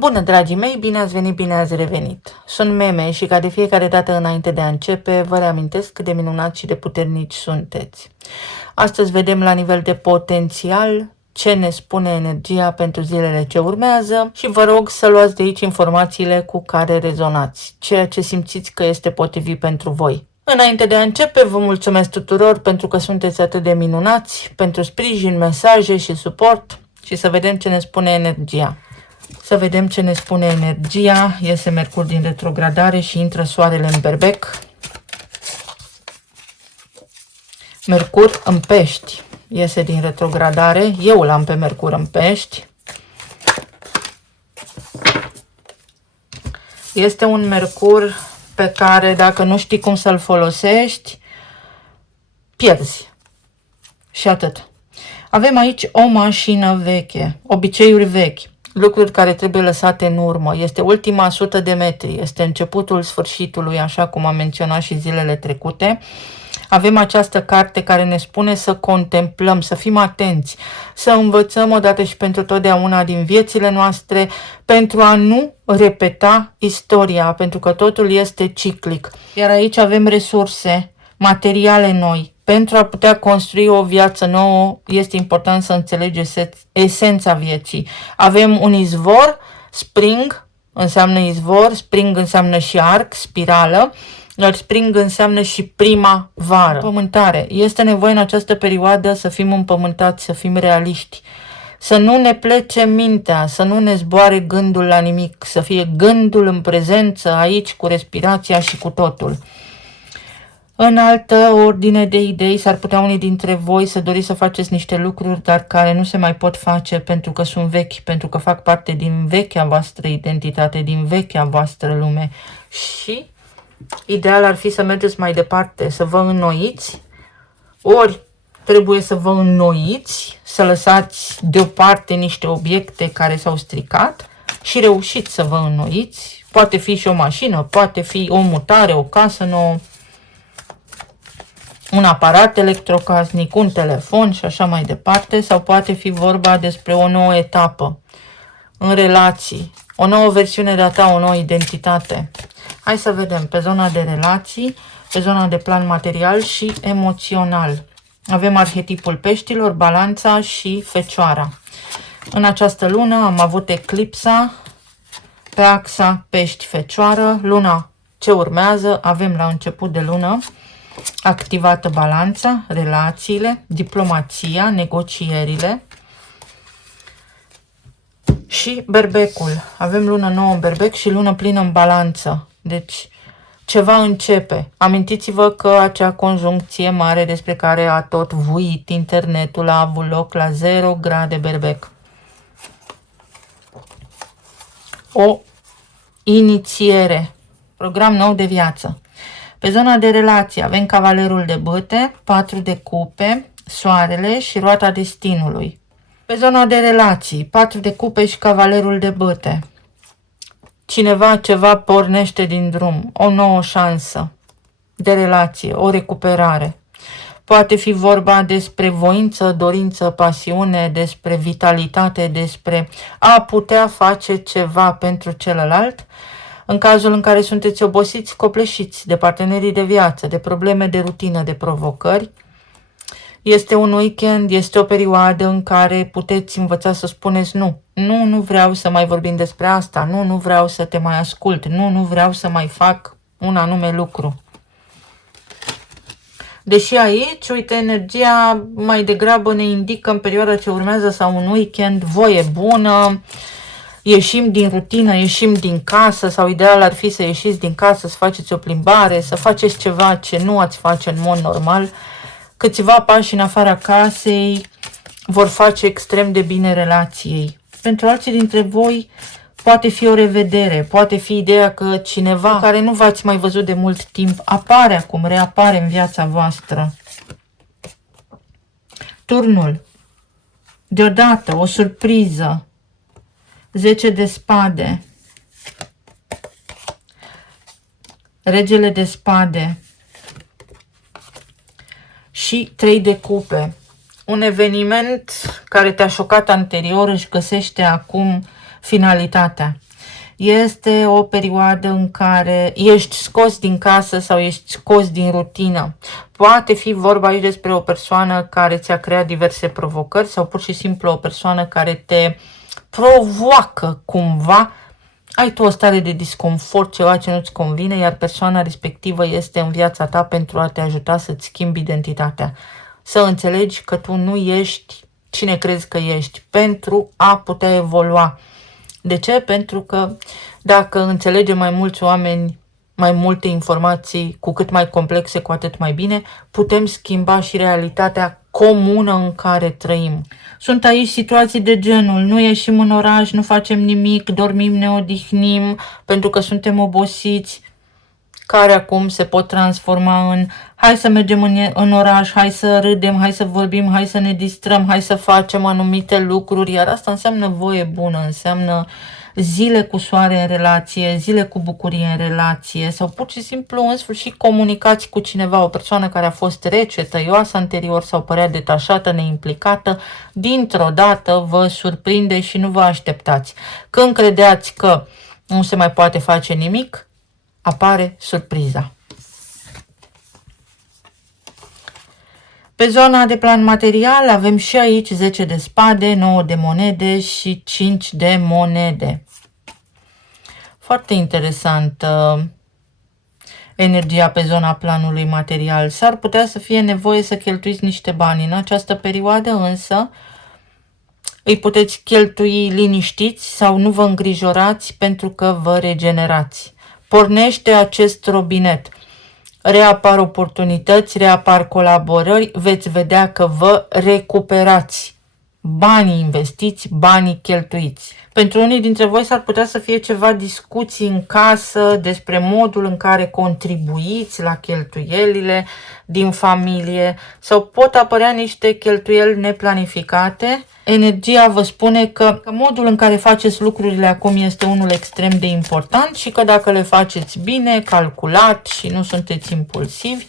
Bună, dragii mei, bine ați venit, bine ați revenit. Sunt Meme și ca de fiecare dată înainte de a începe, vă reamintesc cât de minunați și de puternici sunteți. Astăzi vedem la nivel de potențial ce ne spune energia pentru zilele ce urmează și vă rog să luați de aici informațiile cu care rezonați, ceea ce simțiți că este potrivit pentru voi. Înainte de a începe, vă mulțumesc tuturor pentru că sunteți atât de minunați, pentru sprijin, mesaje și suport și să vedem ce ne spune energia. Să vedem ce ne spune energia. Iese Mercur din retrogradare și intră Soarele în Berbec. Mercur în Pești iese din retrogradare. Eu l-am pe Mercur în Pești. Este un Mercur pe care dacă nu știi cum să-l folosești, pierzi. Și atât. Avem aici o mașină veche, obiceiuri vechi, lucruri care trebuie lăsate în urmă. Este ultima 100 de metri, este începutul sfârșitului, așa cum am menționat și zilele trecute. Avem această carte care ne spune să contemplăm, să fim atenți, să învățăm odată și pentru totdeauna din viețile noastre, pentru a nu repeta istoria, pentru că totul este ciclic. Iar aici avem resurse, materiale noi. Pentru a putea construi o viață nouă, este important să înțelegi esența vieții. Avem un izvor, spring înseamnă izvor, spring înseamnă și arc, spirală, iar spring înseamnă și prima vară. Pământare. Este nevoie în această perioadă să fim împământați, să fim realiști, să nu ne plece mintea, să nu ne zboare gândul la nimic, să fie gândul în prezență aici cu respirația și cu totul. În altă ordine de idei, s-ar putea unii dintre voi să doriți să faceți niște lucruri, dar care nu se mai pot face pentru că sunt vechi, pentru că fac parte din vechea voastră identitate, din vechea voastră lume. Și ideal ar fi să mergeți mai departe, să vă înnoiți, ori trebuie să vă înnoiți, să lăsați deoparte niște obiecte care s-au stricat și reușiți să vă înnoiți. Poate fi și o mașină, poate fi o mutare, o casă nouă, un aparat electrocasnic, un telefon și așa mai departe, sau poate fi vorba despre o nouă etapă în relații, o nouă versiune de a ta, o nouă identitate. Hai să vedem pe zona de relații, pe zona de plan material și emoțional. Avem arhetipul peștilor, balanța și fecioara. În această lună am avut eclipsa pe axa pești-fecioară. Luna ce urmează avem la început de lună activată balanța, relațiile, diplomația, negocierile și berbecul. Avem lună nouă în berbec și lună plină în balanță. Deci ceva începe. Amintiți-vă că acea conjuncție mare despre care a tot vuit internetul a avut loc la 0 grade berbec. O inițiere, program nou de viață. Pe zona de relație avem cavalerul de bâte, 4 de cupe, soarele și roata destinului. Pe zona de relații, 4 de cupe și cavalerul de bâte. Cineva, ceva pornește din drum, o nouă șansă de relație, o recuperare. Poate fi vorba despre voință, dorință, pasiune, despre vitalitate, despre a putea face ceva pentru celălalt. În cazul în care sunteți obosiți, copleșiți de partenerii de viață, de probleme de rutină, de provocări, este un weekend, este o perioadă în care puteți învăța să spuneți nu. Nu vreau să mai vorbim despre asta, nu vreau să te mai ascult, nu vreau să mai fac un anume lucru. Deși aici, uite, energia mai degrabă ne indică în perioada ce urmează sau un weekend, voie bună, ieșim din rutină, ieșim din casă sau ideal ar fi să ieșiți din casă, să faceți o plimbare, să faceți ceva ce nu ați face în mod normal. Câțiva pași în afara casei vor face extrem de bine relației. Pentru alții dintre voi poate fi o revedere, poate fi ideea că cineva care nu v-ați mai văzut de mult timp apare acum, reapare în viața voastră. Turnul. Deodată, o surpriză. 10 de spade. Regele de spade. Și 3 de cupe. Un eveniment care te-a șocat anterior își găsește acum finalitatea. Este o perioadă în care ești scos din casă sau ești scos din rutină. Poate fi vorba aici despre o persoană care ți-a creat diverse provocări sau pur și simplu o persoană care te provoacă cumva. Ai tu o stare de disconfort, ceva ce nu-ți convine, iar persoana respectivă este în viața ta pentru a te ajuta să-ți schimbi identitatea. Să înțelegi că tu nu ești cine crezi că ești, pentru a putea evolua. De ce? Pentru că dacă înțelegem mai mulți oameni, mai multe informații, cu cât mai complexe, cu atât mai bine, putem schimba și realitatea comună în care trăim. Sunt aici situații de genul, nu ieșim în oraș, nu facem nimic, dormim, ne odihnim, pentru că suntem obosiți, care acum se pot transforma în hai să mergem în oraș, hai să râdem, hai să vorbim, hai să ne distrăm, hai să facem anumite lucruri, iar asta înseamnă voie bună, înseamnă zile cu soare în relație, zile cu bucurie în relație sau pur și simplu în sfârșit comunicați cu cineva, o persoană care a fost rece, tăioasă anterior sau părea detașată, neimplicată, dintr-o dată vă surprinde și nu vă așteptați. Când credeați că nu se mai poate face nimic, apare surpriza. Pe zona de plan material avem și aici 10 de spade, 9 de monede și 5 de monede. Foarte interesantă energia pe zona planului material. S-ar putea să fie nevoie să cheltuiți niște bani în această perioadă, însă îi puteți cheltui liniștiți sau nu vă îngrijorați pentru că vă regenerați. Pornește acest robinet. Reapar oportunități, reapar colaborări, veți vedea că vă recuperați. Banii investiți, banii cheltuiți. Pentru unii dintre voi s-ar putea să fie ceva discuții în casă despre modul în care contribuiți la cheltuielile din familie sau pot apărea niște cheltuieli neplanificate. Energia vă spune că modul în care faceți lucrurile acum este unul extrem de important și că dacă le faceți bine, calculat și nu sunteți impulsivi,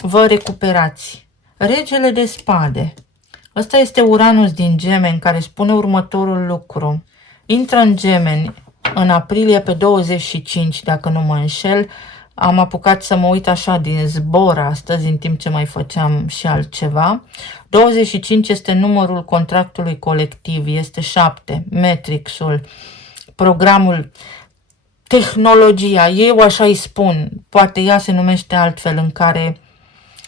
vă recuperați. Regele de spade. Ăsta este Uranus din Gemeni, care spune următorul lucru. Intră în Gemeni în aprilie pe 25, dacă nu mă înșel. Am apucat să mă uit așa din zbor astăzi, în timp ce mai făceam și altceva. 25 este numărul contractului colectiv, este 7, Matrixul, programul, tehnologia, eu așa îi spun, poate ea se numește altfel, în care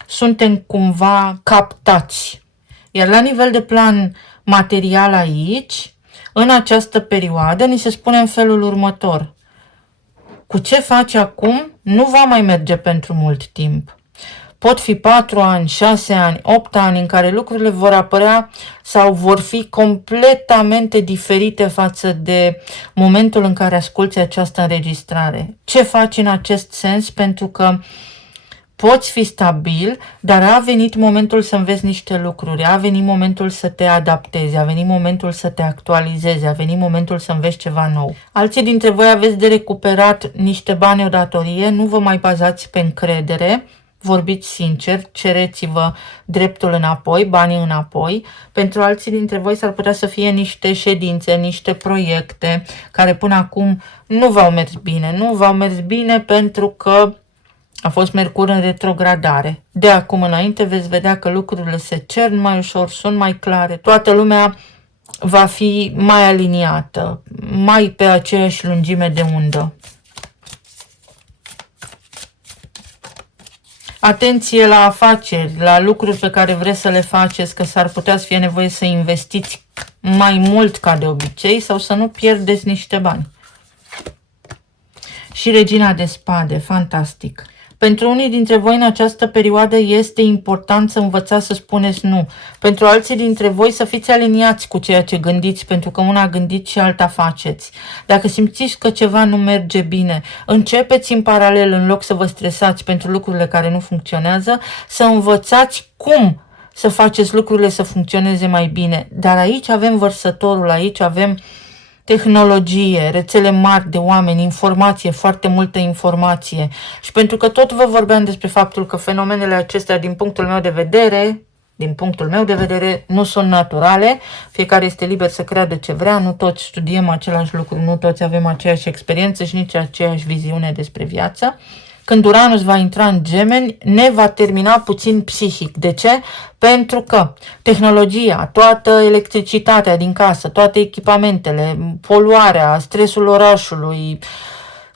suntem cumva captați. Iar la nivel de plan material aici, în această perioadă, ni se spune în felul următor. Cu ce faci acum nu va mai merge pentru mult timp. Pot fi 4 ani, 6 ani, 8 ani în care lucrurile vor apărea sau vor fi completamente diferite față de momentul în care asculți această înregistrare. Ce faci în acest sens? Pentru că poți fi stabil, dar a venit momentul să înveți niște lucruri, a venit momentul să te adaptezi, a venit momentul să te actualizezi, a venit momentul să înveți ceva nou. Alții dintre voi aveți de recuperat niște bani, o datorie, nu vă mai bazați pe încredere, vorbiți sincer, cereți-vă dreptul înapoi, banii înapoi. Pentru alții dintre voi s-ar putea să fie niște ședințe, niște proiecte care până acum nu v-au mers bine. Nu v-au mers bine pentru că a fost Mercur în retrogradare. De acum înainte veți vedea că lucrurile se cern mai ușor, sunt mai clare. Toată lumea va fi mai aliniată, mai pe aceeași lungime de undă. Atenție la afaceri, la lucruri pe care vreți să le faceți, că s-ar putea să fie nevoie să investiți mai mult ca de obicei sau să nu pierdeți niște bani. Și Regina de Spade, fantastic. Pentru unii dintre voi în această perioadă este important să învățați să spuneți nu. Pentru alții dintre voi să fiți aliniați cu ceea ce gândiți, pentru că una gândiți și alta faceți. Dacă simțiți că ceva nu merge bine, începeți în paralel, în loc să vă stresați pentru lucrurile care nu funcționează, să învățați cum să faceți lucrurile să funcționeze mai bine. Dar aici avem vărsătorul, aici avem tehnologie, rețele mari de oameni, informație, foarte multă informație. Și pentru că tot vă vorbeam despre faptul că fenomenele acestea, din punctul meu de vedere, din punctul meu de vedere, nu sunt naturale. Fiecare este liber să creadă ce vrea, nu toți studiem același lucru, nu toți avem aceeași experiență și nici aceeași viziune despre viață. Când Uranus va intra în Gemeni, ne va termina puțin psihic. De ce? Pentru că tehnologia, toată electricitatea din casă, toate echipamentele, poluarea, stresul orașului,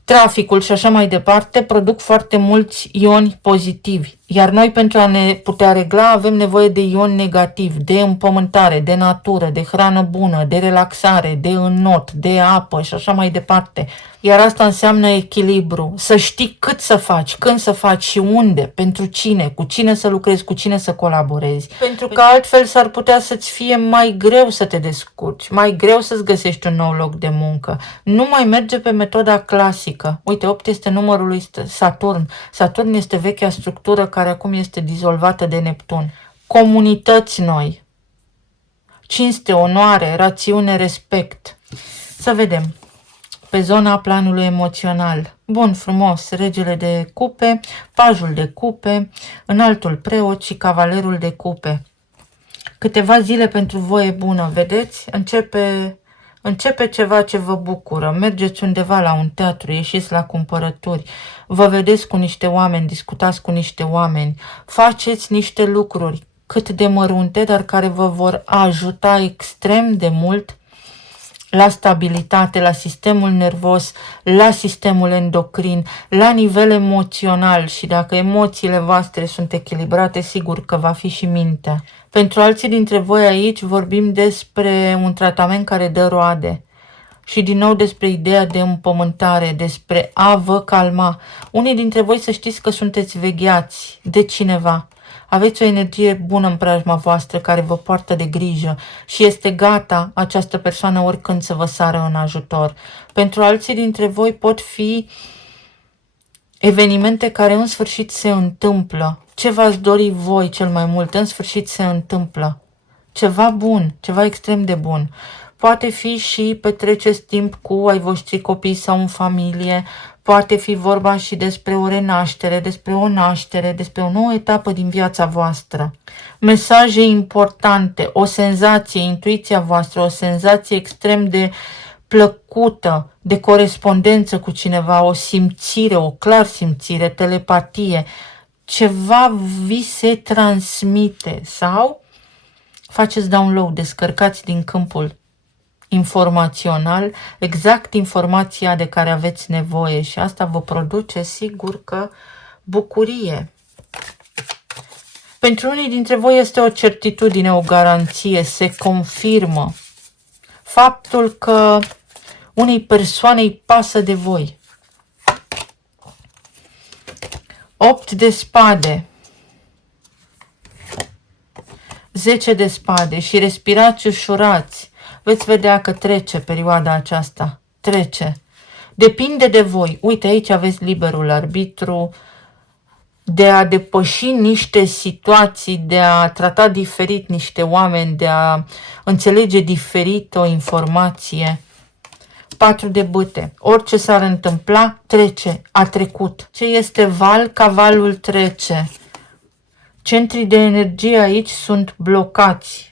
traficul și așa mai departe produc foarte mulți ioni pozitivi. Iar noi, pentru a ne putea regla, avem nevoie de ioni negativi, de împământare, de natură, de hrană bună, de relaxare, de înnot, de apă și așa mai departe. Iar asta înseamnă echilibru. Să știi cât să faci, când să faci și unde, pentru cine, cu cine să lucrezi, cu cine să colaborezi. Pentru că altfel s-ar putea să-ți fie mai greu să te descurci, mai greu să-ți găsești un nou loc de muncă. Nu mai merge pe metoda clasică. Uite, 8 este numărul lui Saturn. Saturn este vechea structură care acum este dizolvată de Neptun. Comunități noi. Cinste, onoare, rațiune, respect. Să vedem. Pe zona planului emoțional. Bun, frumos, regele de cupe, pajul de cupe, înaltul preot și cavalerul de cupe. Câteva zile pentru voie bună, vedeți? Începe ceva ce vă bucură. Mergeți undeva la un teatru, ieșiți la cumpărături, vă vedeți cu niște oameni, discutați cu niște oameni, faceți niște lucruri cât de mărunte, dar care vă vor ajuta extrem de mult la stabilitate, la sistemul nervos, la sistemul endocrin, la nivel emoțional și dacă emoțiile voastre sunt echilibrate, sigur că va fi și mintea. Pentru alții dintre voi aici vorbim despre un tratament care dă roade și din nou despre ideea de împământare, despre a vă calma. Unii dintre voi să știți că sunteți vegheați de cineva. Aveți o energie bună în preajma voastră care vă poartă de grijă și este gata această persoană oricând să vă sară în ajutor. Pentru alții dintre voi pot fi evenimente care în sfârșit se întâmplă. Ce v-ați dori voi cel mai mult, în sfârșit se întâmplă. Ceva bun, ceva extrem de bun. Poate fi și petreceți timp cu ai voștri copii sau în familie, poate fi vorba și despre o renaștere, despre o naștere, despre o nouă etapă din viața voastră. Mesaje importante, o senzație, intuiția voastră, o senzație extrem de plăcută, de corespondență cu cineva, o simțire, o clar simțire, telepatie, ceva vi se transmite sau faceți download, descărcați din câmpul informațional exact informația de care aveți nevoie și asta vă produce sigur că bucurie. Pentru unii dintre voi este o certitudine, o garanție, se confirmă faptul că unei persoane îi pasă de voi. 8 de spade, 10 de spade și respirați ușurați. Veți vedea că trece perioada aceasta. Trece. Depinde de voi. Uite, aici aveți liberul arbitru de a depăși niște situații, de a trata diferit niște oameni, de a înțelege diferit o informație. 4 de bâte. Orice s-ar întâmpla, trece. A trecut. Ce este val? Cavalul trece. Centrii de energie aici sunt blocați.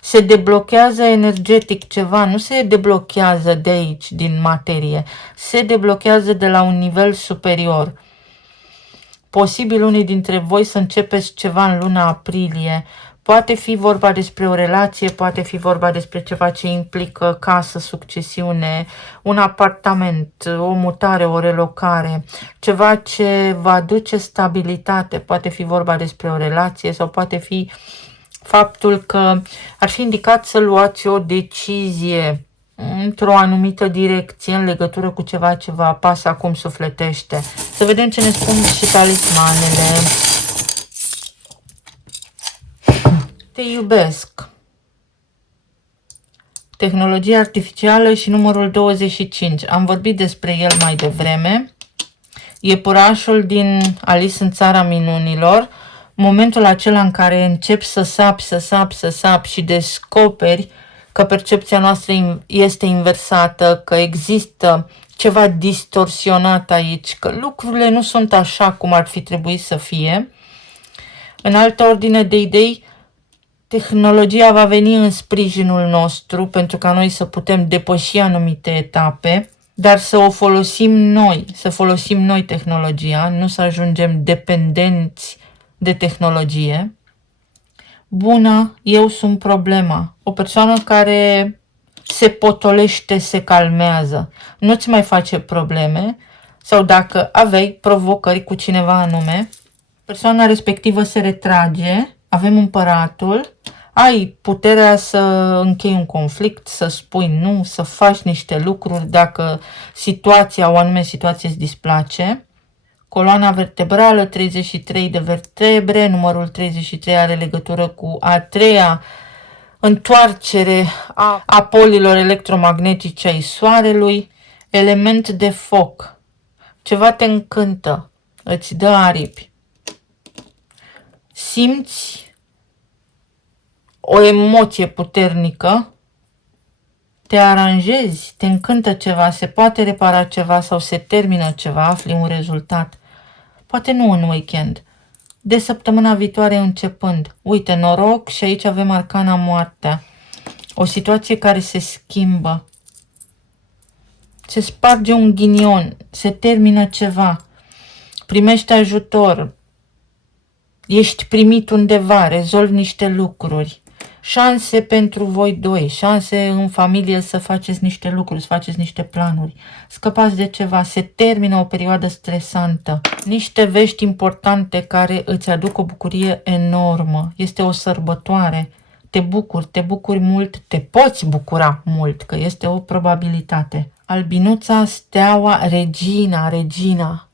Se deblochează energetic ceva, nu se deblochează de aici, din materie. Se deblochează de la un nivel superior. Posibil unii dintre voi să începeți ceva în luna aprilie. Poate fi vorba despre o relație, poate fi vorba despre ceva ce implică casă, succesiune, un apartament, o mutare, o relocare, ceva ce va aduce stabilitate. Poate fi vorba despre o relație sau poate fi faptul că ar fi indicat să luați o decizie într-o anumită direcție în legătură cu ceva ce vă apasă acum sufletește. Să vedem ce ne spun și talismanele. Te iubesc. Tehnologie artificială și numărul 25. Am vorbit despre el mai devreme. Iepurașul din Alice în Țara Minunilor. Momentul acela în care începi să sapi și descoperi că percepția noastră este inversată, că există ceva distorsionat aici, că lucrurile nu sunt așa cum ar fi trebuit să fie. În altă ordine de idei, tehnologia va veni în sprijinul nostru pentru ca noi să putem depăși anumite etape, dar să o folosim noi, să folosim noi tehnologia, nu să ajungem dependenți de tehnologie. Bună, eu sunt problema. O persoană care se potolește, se calmează, nu-ți mai face probleme, sau dacă aveai provocări cu cineva anume, persoana respectivă se retrage, avem împăratul, ai puterea să închei un conflict, să spui nu, să faci niște lucruri dacă o anume situație îți displace. Coloana vertebrală, 33 de vertebre, numărul 33 are legătură cu a treia întoarcere a polilor electromagnetice ai Soarelui, element de foc. Ceva te încântă, îți dă aripi. Simți o emoție puternică, te aranjezi, te încântă ceva, se poate repara ceva sau se termină ceva, afli un rezultat. Poate nu în weekend, de săptămâna viitoare începând. Uite, noroc, și aici avem arcana moartea. O situație care se schimbă. Se sparge un ghinion, se termină ceva. Primești ajutor. Ești primit undeva, rezolvi niște lucruri. Șanse pentru voi doi, șanse în familie să faceți niște lucruri, să faceți niște planuri. Scăpați de ceva, se termină o perioadă stresantă. Niște vești importante care îți aduc o bucurie enormă. Este o sărbătoare. Te bucuri mult, te poți bucura mult, că este o probabilitate. Albinuța, steaua, regina.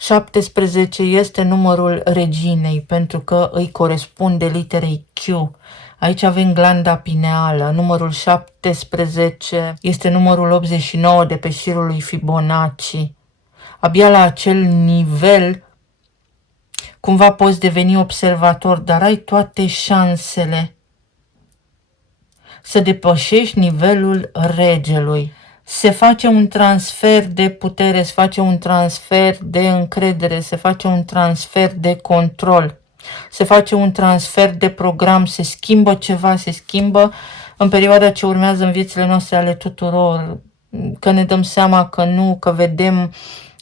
17 este numărul reginei pentru că îi corespunde literei Q. Aici avem glanda pineală. Numărul 17 este numărul 89 de pe șirul lui Fibonacci. Abia la acel nivel cumva poți deveni observator, dar ai toate șansele să depășești nivelul regelui. Se face un transfer de putere, se face un transfer de încredere, se face un transfer de control, se face un transfer de program, se schimbă ceva, se schimbă în perioada ce urmează în viețile noastre ale tuturor, că ne dăm seama că nu, că vedem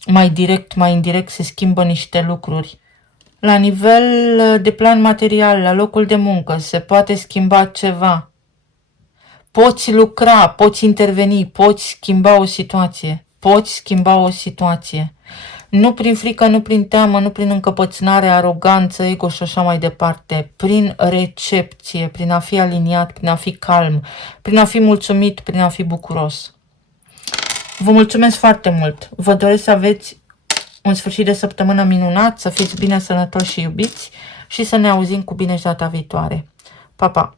mai direct, mai indirect, se schimbă niște lucruri. La nivel de plan material, la locul de muncă, se poate schimba ceva. Poți lucra, poți interveni, poți schimba o situație. Nu prin frică, nu prin teamă, nu prin încăpățânare, aroganță, ego și așa mai departe, prin recepție, prin a fi aliniat, prin a fi calm, prin a fi mulțumit, prin a fi bucuros. Vă mulțumesc foarte mult! Vă doresc să aveți un sfârșit de săptămână minunat, să fiți bine, sănătoși și iubiți și să ne auzim cu bine și data viitoare. Pa, pa!